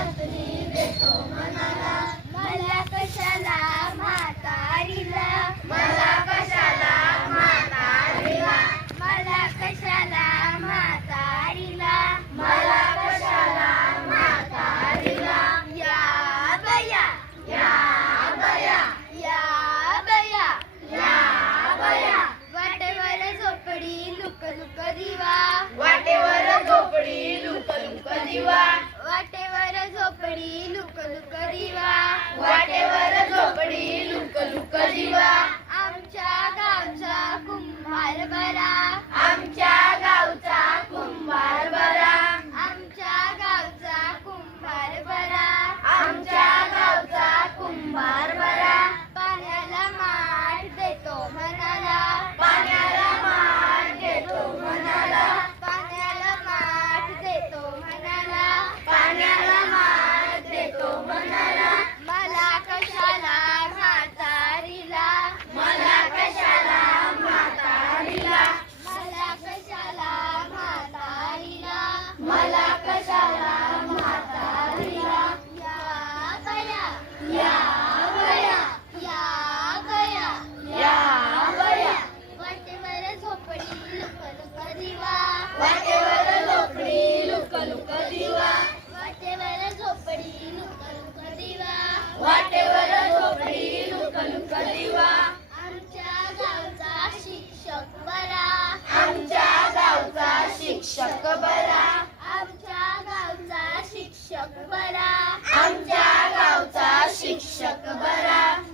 happening. वाटेवर झोपडी लुकलुक दिवा आमच्या गावचा शिक्षक बरा. आमच्या गावचा शिक्षक बरा. आमच्या गावचा शिक्षक बरा. आमच्या गावचा शिक्षक बरा.